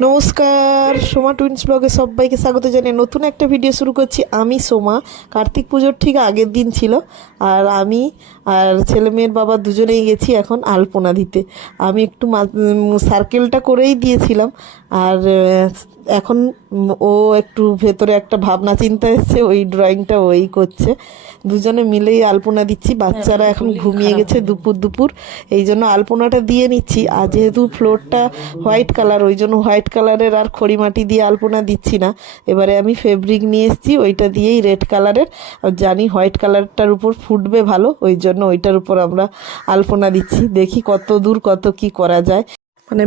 নমস্কার সোমা টুইন্স ব্লগে সবাইকে স্বাগত জানিয়ে নতুন একটা ভিডিও শুরু করছি। আমি সোমা কার্তিক পুজোর ঠিক আগের দিন ছিল। আর আমি আর ছেলে মেয়ের বাবা দুজনেই গেছি এখন আলপনা দিতে। আমি একটু সার্কেলটা করেই দিয়েছিলাম। আর এখন ও একটু ভেতরে একটা ভাবনা চিন্তা এসছে ওই ড্রয়িংটা ওই করছে। দুজনে মিলেই আলপনা দিচ্ছি। বাচ্চারা এখন ঘুমিয়ে গেছে দুপুর দুপুর। এই জন্য আলপনাটা দিয়ে নিচ্ছি। আর যেহেতু ফ্লোরটা হোয়াইট কালার ওই জন্য হোয়াইট কালারের আর খড়ি মাটি দিয়ে আলপনা দিচ্ছি না। এবারে আমি ফেব্রিক নিয়ে এসেছি, ওইটা দিয়েই রেড কালারের জানি হোয়াইট কালারটার উপর ফুটবে ভালো, ওই জন্য ওইটার উপর আমরা আলপনা দিচ্ছি। দেখি কত দূর কত কি করা যায়। মানে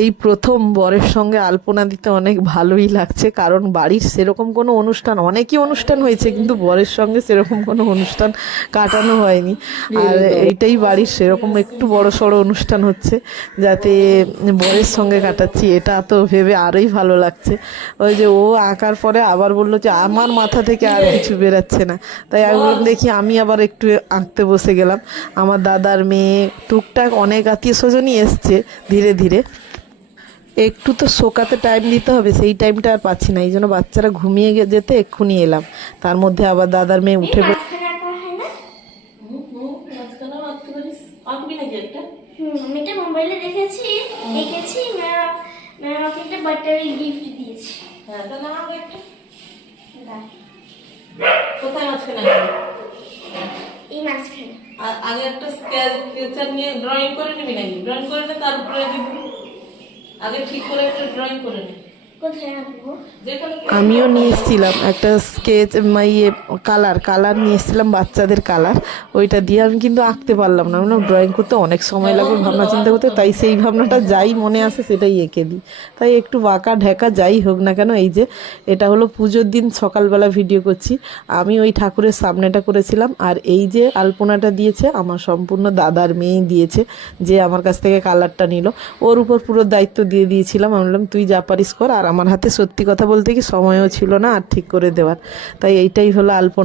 এই প্রথম বরের সঙ্গে আলপনা দিতে অনেক ভালোই লাগছে কারণ বাড়ির সেরকম কোনো অনুষ্ঠান অনেকই অনুষ্ঠান হয়েছে কিন্তু বরের সঙ্গে সেরকম কোনো অনুষ্ঠান কাটানো হয়নি। আর এইটাই বাড়ির সেরকম একটু বড় সড়ো অনুষ্ঠান হচ্ছে যাতে বরের সঙ্গে কাটাচ্ছি এটা তো ভেবে আরোই ভালো লাগছে। ওই যে ও আঁকার পরে আবার বলল যে আমার মাথা থেকে আর কিছু বেরাচ্ছে না। তাই বললাম দেখি আমি আবার একটু আঁকতে বসে গেলাম। আমার দাদার মেয়ে টুকটাক অনেক আত্মীয় স্বজনই এসছে ধীরে ধীরে একটু তো শোকাতে টাইম দিতে হবে সেই টাইমটা আর পাচ্ছি না। এই জন্য বাচ্চারা ঘুমিয়ে যেতে এক্ষুনি এলাম। তার মধ্যে আবার দাদার মেয়ে উঠে মোবাইলে দেখেছি দেখেছি গিফট দিয়েছে। হ্যাঁ কোথায় মাঝখানে আ- আগে একটা স্কেচার নিয়ে ড্রয়িং করে নিবি নাকি? ড্রয়িং করে নে, তারপরে দিবি। আগে ঠিক করে একটা ড্রয়িং করে নে। কোথায় আঁকবো যেখানে আমিও নিয়ে এসেছিলাম একটা স্কেচ ইয়ে কালার কালার নিয়ে এসেছিলাম বাচ্চাদের কালার ওইটা দিয়ে আমি কিন্তু আঁকতে পারলাম না। মানে ড্রয়িং করতে অনেক সময় লাগবে ভাবনা চিন্তা করতে, তাই সেই ভাবনাটা যাই মনে আসে সেটাই এঁকে দিই। তাই একটু বাঁকা ঢেকা যাই হোক না কেন, এই যে এটা হলো পুজোর দিন সকালবেলা ভিডিও করছি। আমি ওই ঠাকুরের সামনেটা করেছিলাম, আর এই যে আলপনাটা দিয়েছে, আমার সম্পূর্ণ দাদার মেয়েই দিয়েছে, যে আমার কাছ থেকে কালারটা নিল। ওর উপর পুরো দায়িত্ব দিয়ে দিয়েছিলাম। আমি বললাম, তুই যা পারিস কর, আর আমার হাতে সত্যি কথা বলতে কি সময়ও ছিল না আর ঠিক করে দেওয়ার। তাই এইটাই হলো আলপনা।